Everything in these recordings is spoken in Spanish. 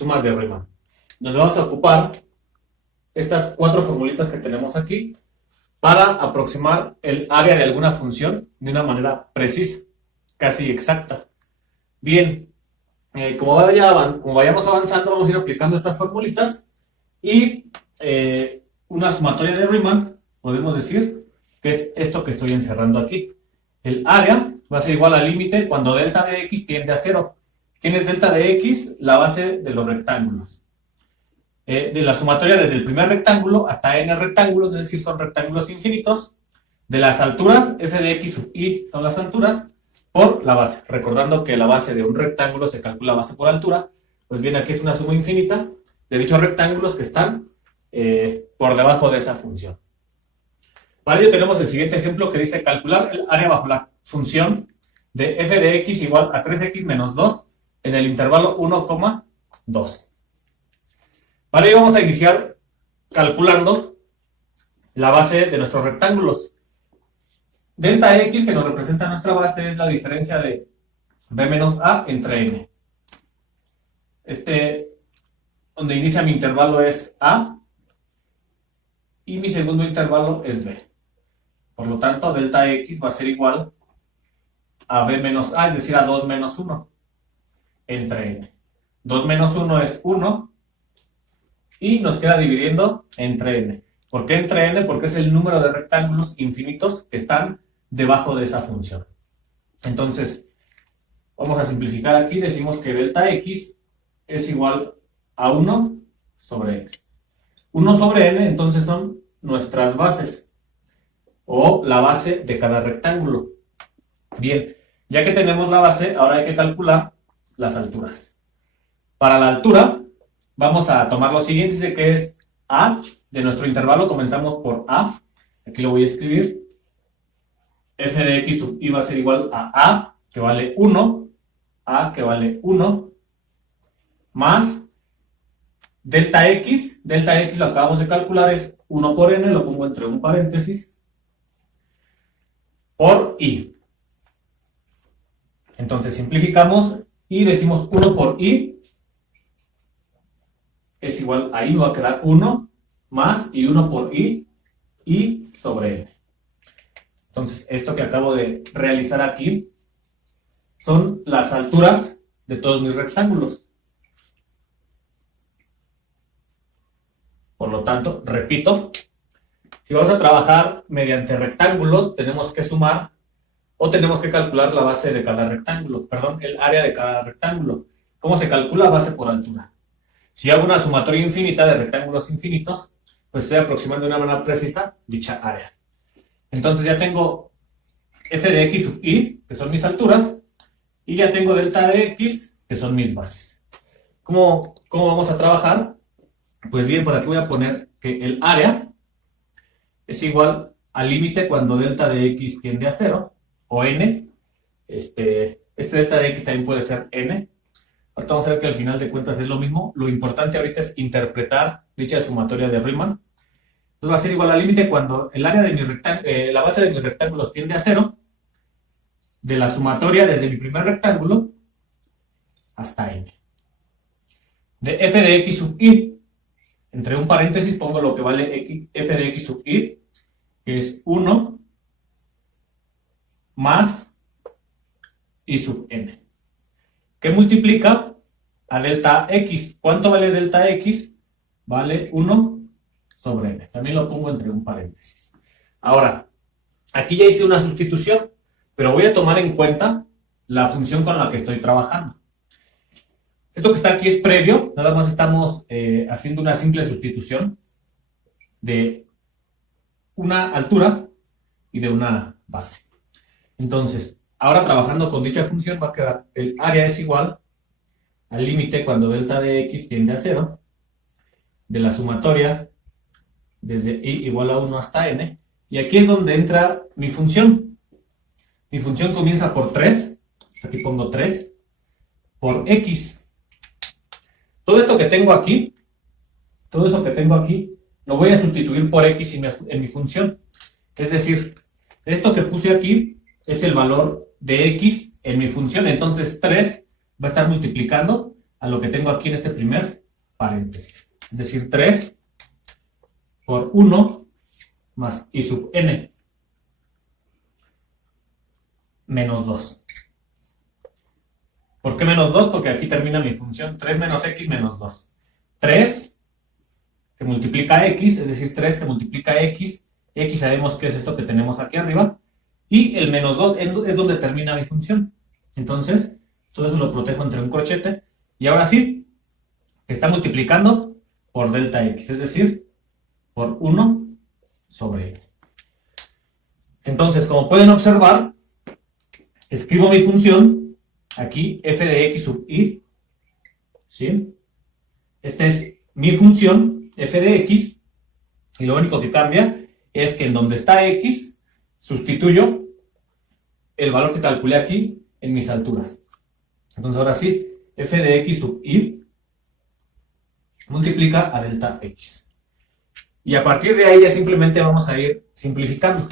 sumas de Riemann, donde vamos a ocupar estas cuatro formulitas que tenemos aquí para aproximar el área de alguna función de una manera precisa, casi exacta. Bien, como vayamos avanzando, vamos a ir aplicando estas formulitas y una sumatoria de Riemann, podemos decir que es esto que estoy encerrando aquí. El área va a ser igual al límite cuando delta de x tiende a 0. ¿Quién es delta de x? La base de los rectángulos. De la sumatoria desde el primer rectángulo hasta n rectángulos, es decir, son rectángulos infinitos. De las alturas, f de x sub i son las alturas, por la base. Recordando que la base de un rectángulo se calcula base por altura, pues bien, aquí es una suma infinita de dichos rectángulos que están por debajo de esa función. Para ello tenemos el siguiente ejemplo que dice calcular el área bajo la función de f de x igual a 3x menos 2 en el intervalo 1,2. Para ello vamos a iniciar calculando la base de nuestros rectángulos. Delta x, que nos representa nuestra base, es la diferencia de b menos a entre n. Donde inicia mi intervalo es a y mi segundo intervalo es b. Por lo tanto, delta x va a ser igual a b menos a, es decir, a 2 menos 1 entre n. 2 menos 1 es 1 y nos queda dividiendo entre n. ¿Por qué entre n? Porque es el número de rectángulos infinitos que están debajo de esa función. Entonces, vamos a simplificar aquí. Decimos que delta x es igual a 1 sobre n. 1 sobre n, entonces, son nuestras bases o la base de cada rectángulo. Bien, ya que tenemos la base, ahora hay que calcular las alturas. Para la altura, vamos a tomar lo siguiente, dice que es a de nuestro intervalo, comenzamos por a, aquí lo voy a escribir, f de x sub i va a ser igual a, que vale 1, a que vale 1, más delta x lo acabamos de calcular, es 1 por n, lo pongo entre un paréntesis, por i. Entonces simplificamos y decimos 1 por i es igual a i, va a quedar 1 más y 1 por i sobre n. Entonces esto que acabo de realizar aquí son las alturas de todos mis rectángulos. Por lo tanto, repito, si vamos a trabajar mediante rectángulos, tenemos que sumar o tenemos que calcular la base de cada rectángulo, perdón, el área de cada rectángulo. ¿Cómo se calcula? Base por altura. Si hago una sumatoria infinita de rectángulos infinitos, pues estoy aproximando de una manera precisa dicha área. Entonces ya tengo f de x sub i, que son mis alturas, y ya tengo delta de x, que son mis bases. ¿Cómo vamos a trabajar? Pues bien, por aquí voy a poner que el área es igual al límite cuando delta de x tiende a 0, o n. Este delta de x también puede ser n. Ahorita vamos a ver que al final de cuentas es lo mismo. Lo importante ahorita es interpretar dicha sumatoria de Riemann. Entonces va a ser igual al límite cuando el área de la base de mis rectángulos tiende a 0, de la sumatoria desde mi primer rectángulo hasta n. De f de x sub i, entre un paréntesis pongo lo que vale f de x sub i, que es 1 más i sub n, que multiplica a delta x. ¿Cuánto vale delta x? Vale 1 sobre n. También lo pongo entre un paréntesis. Ahora, aquí ya hice una sustitución, pero voy a tomar en cuenta la función con la que estoy trabajando. Esto que está aquí es previo, nada más estamos haciendo una simple sustitución de una altura y de una base. Entonces, ahora trabajando con dicha función va a quedar el área es igual al límite cuando delta de x tiende a 0, de la sumatoria desde i igual a 1 hasta n, y aquí es donde entra mi función. Mi función comienza por 3, pues aquí pongo 3, por x. Todo esto que tengo aquí, lo voy a sustituir por x en mi función. Es decir, esto que puse aquí es el valor de x en mi función. Entonces 3 va a estar multiplicando a lo que tengo aquí en este primer paréntesis. Es decir, 3 por 1 más I sub n menos 2. ¿Por qué menos 2? Porque aquí termina mi función 3 menos x menos 2. 3 que multiplica x, es decir, 3 que multiplica x. X sabemos que es esto que tenemos aquí arriba. Y el menos 2 es donde termina mi función. Entonces, todo eso lo protejo entre un corchete. Y ahora sí, está multiplicando por delta x, es decir, por 1 sobre n. Entonces, como pueden observar, escribo mi función aquí, f de x sub i. ¿Sí? Esta es mi función, f de x. Y lo único que cambia es que en donde está x, sustituyo el valor que calculé aquí en mis alturas. Entonces ahora sí, f de x sub i multiplica a delta x. Y a partir de ahí ya simplemente vamos a ir simplificando.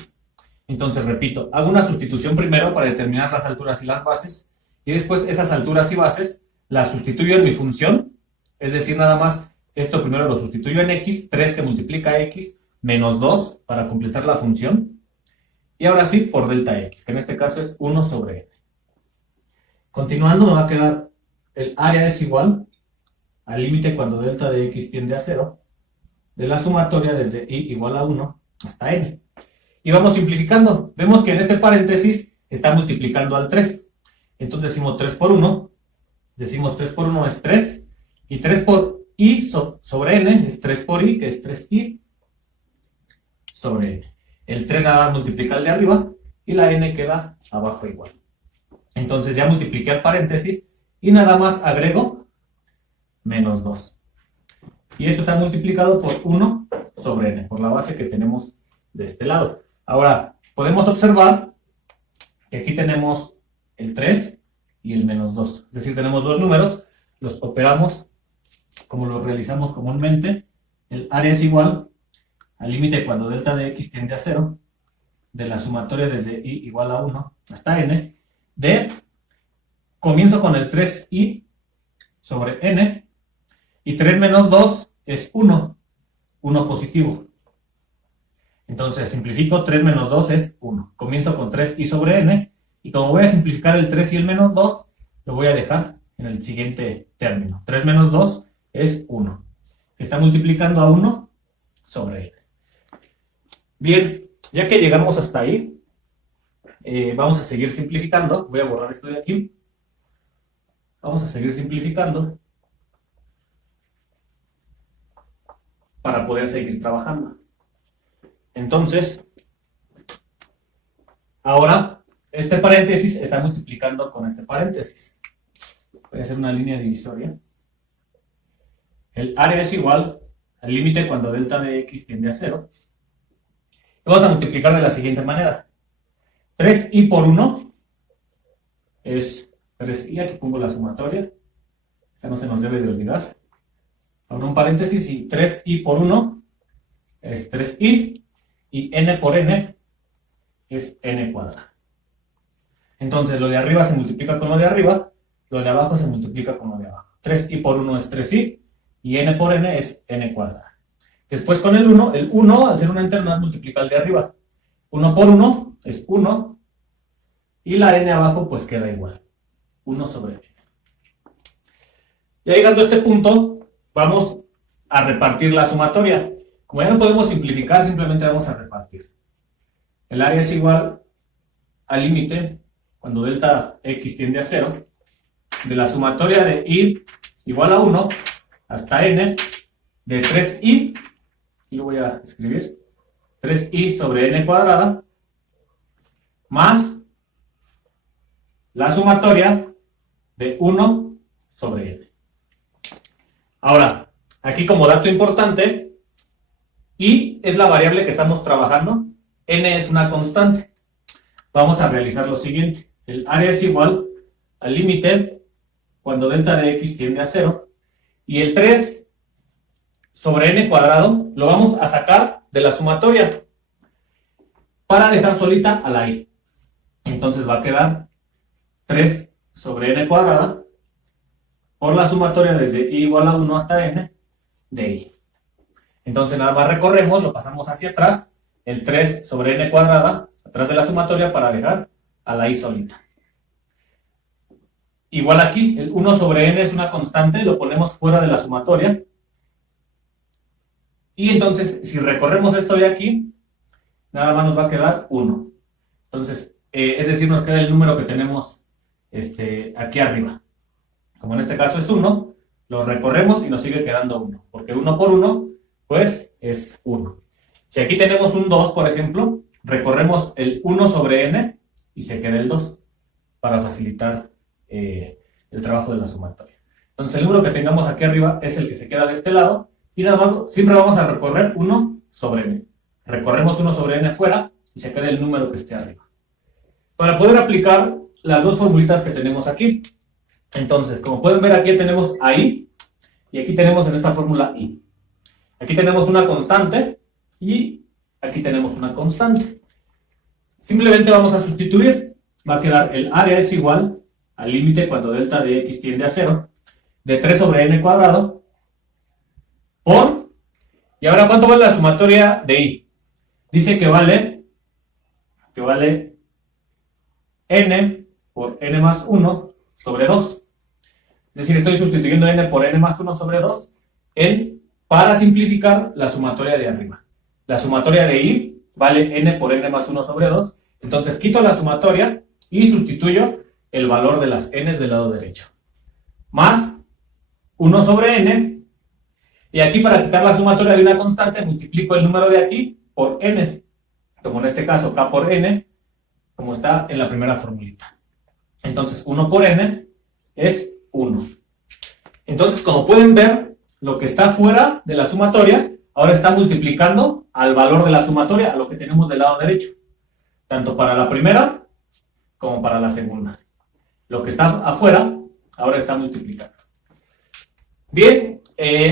Entonces repito, hago una sustitución primero para determinar las alturas y las bases, y después esas alturas y bases las sustituyo en mi función, es decir, nada más esto primero lo sustituyo en x, 3 que multiplica x, menos 2 para completar la función, y ahora sí por delta x, que en este caso es 1 sobre n. Continuando me va a quedar el área es igual al límite cuando delta de x tiende a 0, de la sumatoria desde i igual a 1 hasta n. Y vamos simplificando. Vemos que en este paréntesis está multiplicando al 3. Entonces decimos 3 por 1. Decimos 3 por 1 es 3. Y 3 por i sobre n es 3 por i, que es 3i sobre n. El 3 nada más multiplica el de arriba y la n queda abajo igual. Entonces ya multipliqué el paréntesis y nada más agrego menos 2. Y esto está multiplicado por 1 sobre n, por la base que tenemos de este lado. Ahora, podemos observar que aquí tenemos el 3 y el menos 2. Es decir, tenemos dos números, los operamos como lo realizamos comúnmente. El área es igual al límite cuando delta de x tiende a 0, de la sumatoria desde i igual a 1 hasta n, de comienzo con el 3i sobre n, y 3 menos 2 es 1 positivo. Entonces simplifico, 3 menos 2 es 1. Comienzo con 3i sobre n, y como voy a simplificar el 3 y el menos 2, lo voy a dejar en el siguiente término. 3 menos 2 es 1. Está multiplicando a 1 sobre n. Bien, ya que llegamos hasta ahí, vamos a seguir simplificando. Voy a borrar esto de aquí. Vamos a seguir simplificando para poder seguir trabajando. Entonces, ahora este paréntesis está multiplicando con este paréntesis. Voy a hacer una línea divisoria. El área es igual al límite cuando delta de x tiende a 0. Y vamos a multiplicar de la siguiente manera. 3i por 1 es 3i, aquí pongo la sumatoria. Esa no se nos debe de olvidar. Abro un paréntesis y 3i por 1 es 3i. Y n por n es n cuadrado. Entonces lo de arriba se multiplica con lo de arriba, lo de abajo se multiplica con lo de abajo. 3i por 1 es 3i y n por n es n cuadrado. Después con el 1 al ser una entera multiplica el de arriba. 1 por 1 es 1 y la n abajo pues queda igual, 1 sobre n. Ya llegando a este punto vamos a repartir la sumatoria. Como ya no podemos simplificar, simplemente vamos a repartir. El área es igual al límite, cuando delta x tiende a 0, de la sumatoria de i igual a 1 hasta n, de 3i, y lo voy a escribir, 3i sobre n cuadrada, más la sumatoria de 1 sobre n. Ahora, aquí como dato importante, y es la variable que estamos trabajando, n es una constante. Vamos a realizar lo siguiente. El área es igual al límite cuando delta de x tiende a 0. Y el 3 sobre n cuadrado lo vamos a sacar de la sumatoria para dejar solita a la i. Entonces va a quedar 3 sobre n cuadrada por la sumatoria desde i igual a 1 hasta n de i. Entonces nada más recorremos, lo pasamos hacia atrás, el 3 sobre n cuadrada, atrás de la sumatoria para dejar a la i solita. Igual aquí, el 1 sobre n es una constante, lo ponemos fuera de la sumatoria. Y entonces, si recorremos esto de aquí, nada más nos va a quedar 1. Entonces, es decir, nos queda el número que tenemos aquí arriba. Como en este caso es 1, lo recorremos y nos sigue quedando 1. Porque 1 por 1, pues, es 1. Si aquí tenemos un 2, por ejemplo, recorremos el 1 sobre n y se queda el 2, para facilitar el trabajo de la sumatoria. Entonces, el número que tengamos aquí arriba es el que se queda de este lado, y nada más, siempre vamos a recorrer 1 sobre n. Recorremos 1 sobre n fuera, y se queda el número que esté arriba. Para poder aplicar las dos formulitas que tenemos aquí, entonces, como pueden ver, aquí tenemos a i, y aquí tenemos en esta fórmula i. Aquí tenemos una constante, y aquí tenemos una constante. Simplemente vamos a sustituir. Va a quedar el área es igual al límite cuando delta de x tiende a 0, de 3 sobre n cuadrado, por, y ahora ¿cuánto vale la sumatoria de i? Dice que vale n por n más 1 sobre 2. Es decir, estoy sustituyendo n por n más 1 sobre 2 para simplificar la sumatoria de arriba. La sumatoria de i vale n por n más 1 sobre 2. Entonces quito la sumatoria y sustituyo el valor de las n's del lado derecho. Más 1 sobre n. Y aquí, para quitar la sumatoria de una constante, multiplico el número de aquí por n. Como en este caso, k por n, como está en la primera formulita. Entonces, 1 por n es 1. Entonces, como pueden ver, lo que está fuera de la sumatoria, ahora está multiplicando al valor de la sumatoria, a lo que tenemos del lado derecho. Tanto para la primera, como para la segunda. Lo que está afuera, ahora está multiplicando. Bien,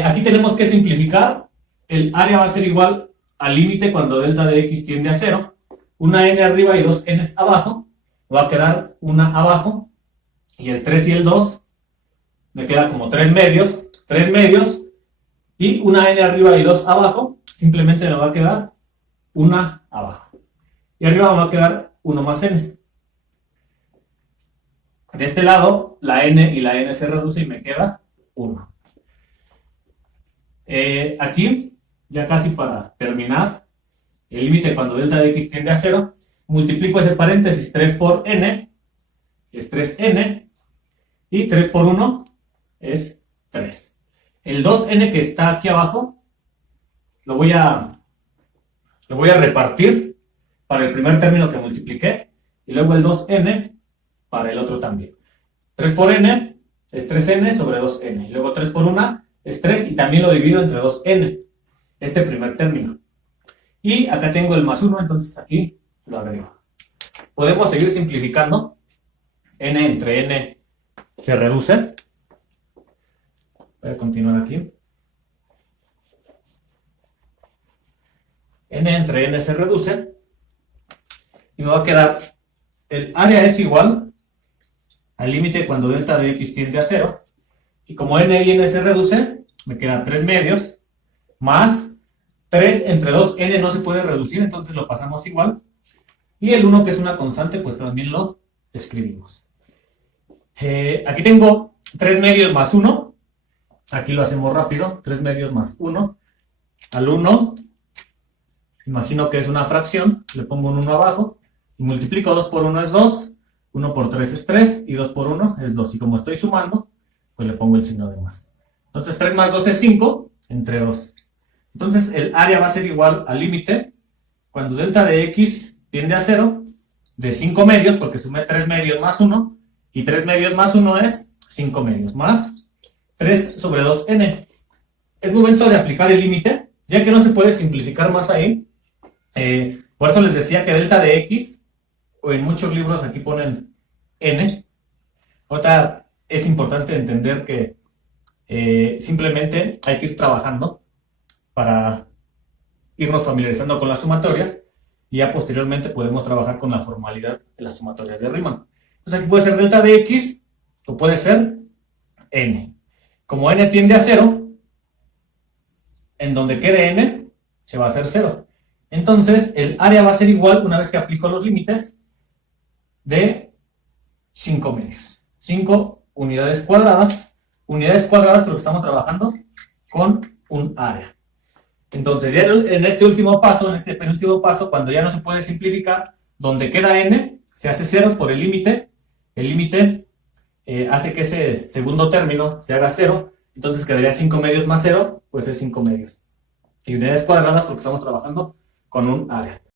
aquí tenemos que simplificar. El área va a ser igual al límite cuando delta de x tiende a 0. Una n arriba y dos n's abajo. Va a quedar una abajo. Y el 3 y el 2 me queda como 3 medios. 3 medios. Y una n arriba y 2 abajo. Simplemente me va a quedar una abajo. Y arriba me va a quedar 1 más n. De este lado, la n y la n se reduce y me queda 1. Aquí, ya casi para terminar, el límite cuando delta de x tiende a 0, multiplico ese paréntesis, 3 por n, es 3n, y 3 por 1 es 3. El 2n que está aquí abajo, lo voy a repartir para el primer término que multipliqué, y luego el 2n para el otro también. 3 por n es 3n sobre 2n, y luego 3 por 1 es 3, y también lo divido entre 2n, este primer término. Y acá tengo el más 1, entonces aquí lo agrego. Podemos seguir simplificando. N entre n se reduce. Voy a continuar aquí. N entre n se reduce. Y me va a quedar, el área es igual al límite cuando delta de x tiende a 0. Y como n y n se reduce, me quedan 3 medios más 3 entre 2n no se puede reducir, entonces lo pasamos igual. Y el 1, que es una constante, pues también lo escribimos. Aquí tengo 3 medios más 1. Aquí lo hacemos rápido. 3 medios más 1. Al 1, imagino que es una fracción, le pongo un 1 abajo. Y multiplico 2 por 1 es 2. 1 por 3 es 3. Y 2 por 1 es 2. Y como estoy sumando, pues le pongo el signo de más. Entonces 3 más 2 es 5 entre 2. Entonces el área va a ser igual al límite cuando delta de x tiende a 0 de 5 medios, porque sumé 3 medios más 1, y 3 medios más 1 es 5 medios, más 3 sobre 2n. Es momento de aplicar el límite, ya que no se puede simplificar más ahí. Por eso les decía que delta de x, o en muchos libros aquí ponen n. Otra, es importante entender que simplemente hay que ir trabajando para irnos familiarizando con las sumatorias, y ya posteriormente podemos trabajar con la formalidad de las sumatorias de Riemann. Entonces aquí puede ser delta de x o puede ser n. como n tiende a 0, en donde quede n, se va a hacer 0. Entonces, el área va a ser igual, una vez que aplico los límites, de 5 medios. 5 unidades cuadradas porque estamos trabajando con un área. Entonces, ya en este último paso, en este penúltimo paso, cuando ya no se puede simplificar, donde queda n, se hace 0 por el límite. El límite hace que ese segundo término se haga 0. Entonces quedaría 5 medios más 0, pues es 5 medios. Y unidades cuadradas porque estamos trabajando con un área.